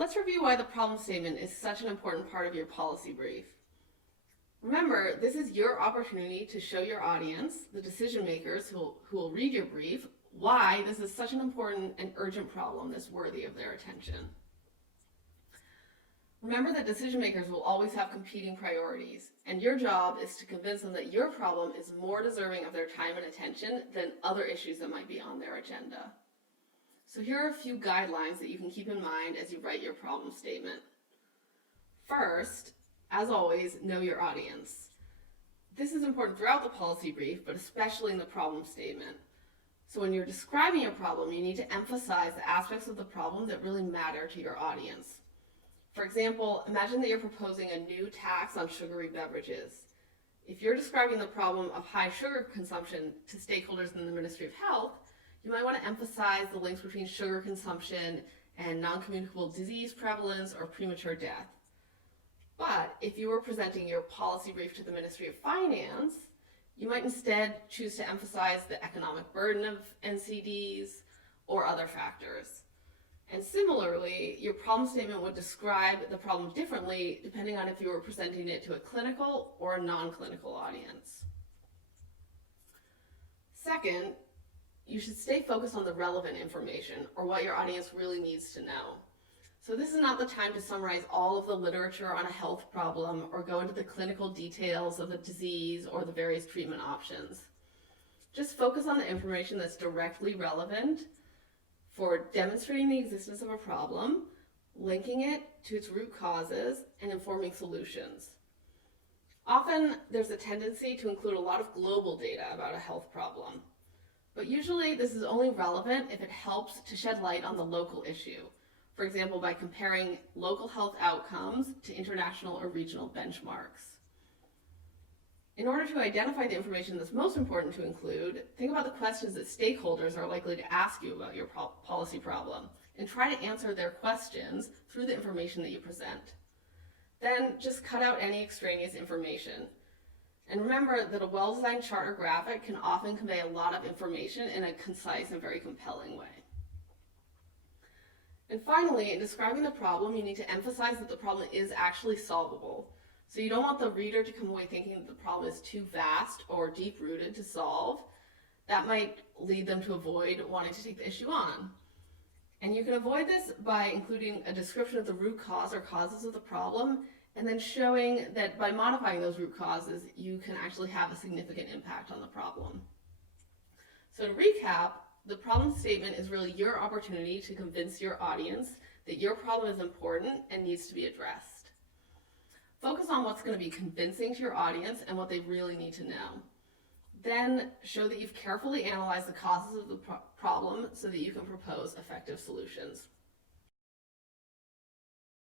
Let's review why the problem statement is such an important part of your policy brief. Remember, this is your opportunity to show your audience, the decision makers who will read your brief, why this is such an important and urgent problem that's worthy of their attention. Remember that decision makers will always have competing priorities, and your job is to convince them that your problem is more deserving of their time and attention than other issues that might be on their agenda. So here are a few guidelines that you can keep in mind as you write your problem statement. First, as always, know your audience. This is important throughout the policy brief, but especially in the problem statement. So when you're describing your problem, you need to emphasize the aspects of the problem that really matter to your audience. For example, imagine that you're proposing a new tax on sugary beverages. If you're describing the problem of high sugar consumption to stakeholders in the Ministry of Health, you might want to emphasize the links between sugar consumption and non-communicable disease prevalence or premature death. But if you were presenting your policy brief to the Ministry of Finance, you might instead choose to emphasize the economic burden of NCDs or other factors. And similarly, your problem statement would describe the problem differently depending on if you were presenting it to a clinical or a non-clinical audience. Second, you should stay focused on the relevant information or what your audience really needs to know. So this is not the time to summarize all of the literature on a health problem or go into the clinical details of the disease or the various treatment options. Just focus on the information that's directly relevant for demonstrating the existence of a problem, linking it to its root causes, and informing solutions. Often, there's a tendency to include a lot of global data about a health problem, but usually this is only relevant if it helps to shed light on the local issue. For example, by comparing local health outcomes to international or regional benchmarks. In order to identify the information that's most important to include, think about the questions that stakeholders are likely to ask you about your policy problem and try to answer their questions through the information that you present. Then just cut out any extraneous information. And remember that a well-designed chart or graphic can often convey a lot of information in a concise and very compelling way. And finally, in describing the problem, you need to emphasize that the problem is actually solvable. So you don't want the reader to come away thinking that the problem is too vast or deep-rooted to solve. That might lead them to avoid wanting to take the issue on. And you can avoid this by including a description of the root cause or causes of the problem, and then showing that by modifying those root causes, you can actually have a significant impact on the problem. So to recap, the problem statement is really your opportunity to convince your audience that your problem is important and needs to be addressed. Focus on what's going to be convincing to your audience and what they really need to know. Then show that you've carefully analyzed the causes of the problem so that you can propose effective solutions.